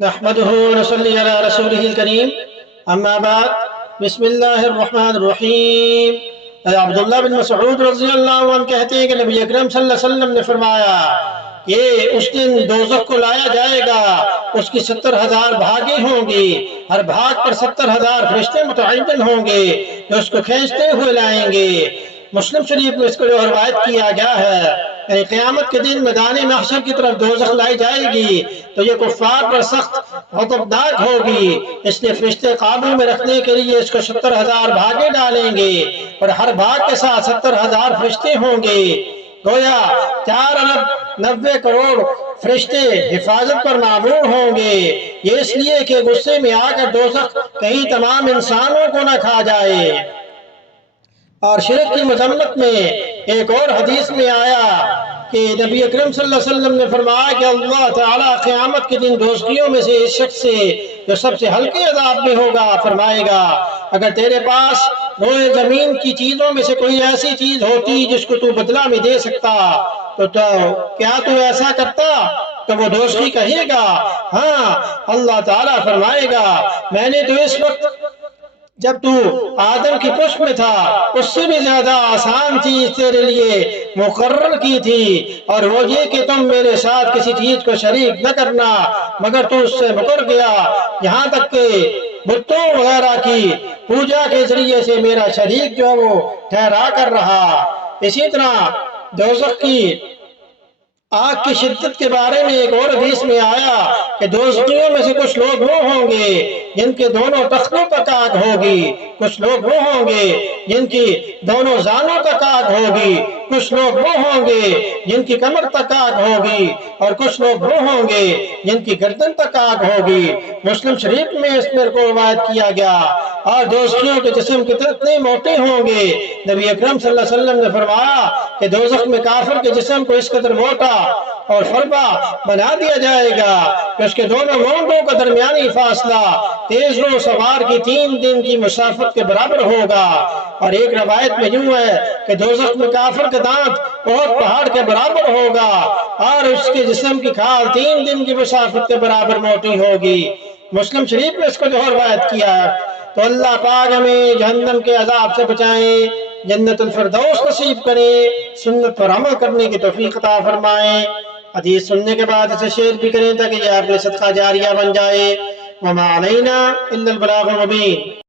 نحمده ونصلي على رسوله الكريم اما بعد بسم اللہ الرحمن الرحیم۔ عبداللہ بن مسعود رضی اللہ عنہ کہتے ہیں کہ نبی اکرم صلی اللہ علیہ وسلم نے فرمایا کہ اس دن دوزخ کو لایا جائے گا، اس کی 70,000 بھاگیں ہوں گی، ہر بھاگ پر 70,000 فرشتے متعین ہوں گے جو اس کو کھینچتے ہوئے لائیں گے۔ مسلم شریف میں اس کو جو روایت کیا گیا ہے یعنی قیامت کے دن میدان محشر کی طرف دوزخ لائی جائے گی تو یہ کفار پر سخت غضبناک ہوگی، اس لیے فرشتے قابو میں رکھنے کے لیے اس کو 70,000 بھاگے ڈالیں گے اور ہر بھاگ کے ساتھ 70,000 فرشتے ہوں گے۔ گویا 4,90,00,000,000 فرشتے حفاظت پر معمور ہوں گے، یہ اس لیے کہ غصے میں آ کر دوزخ کہیں تمام انسانوں کو نہ کھا جائے۔ اور شرک کی مذمت میں ایک اور حدیث میں آیا کہ نبی اکرم صلی اللہ علیہ وسلم نے فرمایا کہ اللہ تعالیٰ قیامت کے دن دوزخیوں میں سے اس شخص سے جو سب سے ہلکے عذاب میں ہوگا فرمائے گا اگر تیرے پاس روئے زمین کی چیزوں میں سے کوئی ایسی چیز ہوتی جس کو تو بدلہ میں دے سکتا تو کیا تو ایسا کرتا؟ تو وہ دوزخی کہے گا ہاں۔ اللہ تعالیٰ فرمائے گا میں نے تو اس وقت جب تو آدم کی پشت میں تھا اس سے بھی زیادہ آسان چیز تیرے لیے مقرر کی تھی، اور وہ یہ کہ تم میرے ساتھ کسی چیز کو شریک نہ کرنا، مگر تو اس سے مکر گیا یہاں تک کہ بتوں وغیرہ کی پوجا کے ذریعے سے میرا شریک جو وہ ٹھہرا کر رہا۔ اسی طرح دوزخ کی آگ کی شدت کے بارے میں ایک اور حدیث میں آیا کہ دوزخیوں میں سے کچھ لوگ وہ ہوں گے جن کے دونوں ٹخنوں تک آگ ہوگی، کچھ لوگ وہ ہوں گے جن کی دونوں زانوں تک آگ ہوگی، کچھ لوگ وہ ہوں گے جن کی کمر تک آگ ہوگی، اور کچھ لوگ وہ ہوں گے جن کی گردن تک آگ ہوگی۔ مسلم شریف میں اس پر کو روایت کیا گیا۔ اور دوزخیوں کے جسم کتنے موٹے ہوں گے، نبی اکرم صلی اللہ علیہ وسلم نے فرمایا کہ دوزخ میں کافر کے جسم کو اس قدر موٹا اور فربا بنا دیا جائے گا کہ اس کے دونوں مونڈوں کا درمیانی فاصلہ تیز رو سوار کی 3 دن کی مسافت کے برابر ہوگا۔ اور ایک روایت میں یوں ہے کہ دوزخ میں کافر کا دانت بہت پہاڑ کے برابر ہوگا اور اس کے جسم کی کھال 3 دن کی مسافت کے برابر موٹی ہوگی۔ مسلم شریف میں اس کو جو روایت کیا ہے۔ تو اللہ پاک ہمیں جہنم کے عذاب سے بچائیں، جنت الفردوس نصیب کرے، سنت پر عمل کرنے کی توفیق عطا فرمائیں۔ حدیث سننے کے بعد اسے شیئر بھی کریں تاکہ یہ آپ کے صدقہ جاریہ بن جائے۔ وما علینا الا البلاغ المبین۔